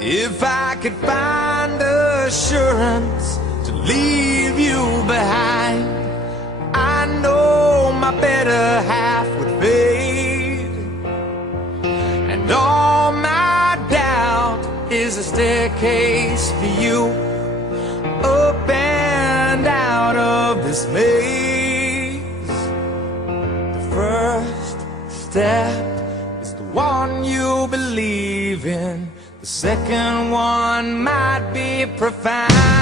If I could find assurance to leave you behind, I know my better half would fade, and all my doubt is a staircase for you, up and out of this maze. The first step is the one you believe in. The second one might be profound.